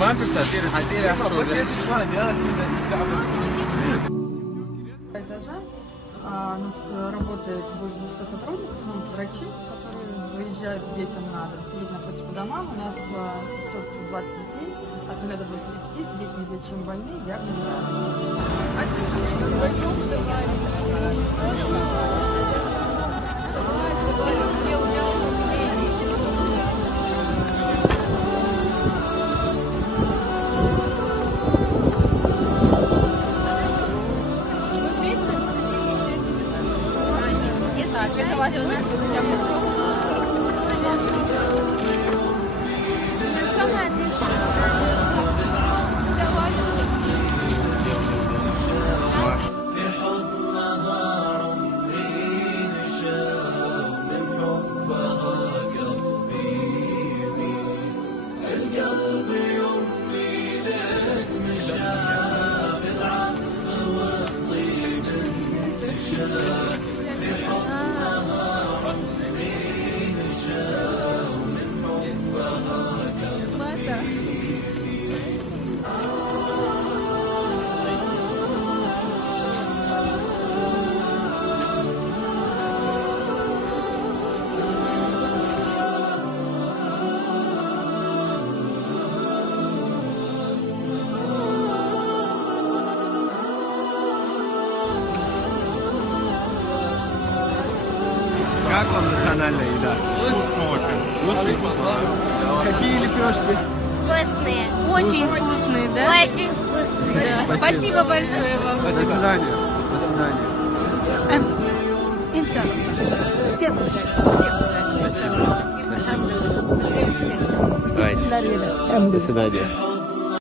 ما بس هتيري Этажа. У нас работает больше 200 сотрудников, врачи, которые выезжают детям на дом. Сидеть находится по домам. У нас 520 детей, от 0 до 25, сидеть неизлечимо больные, диагнозы разные. Как вам национальная еда? Очень вкусно. Какие лепешки? Вкусные. Очень вкусные, да? Очень вкусные. Да. Спасибо большое вам. До свидания. До свидания. Давайте. До свидания.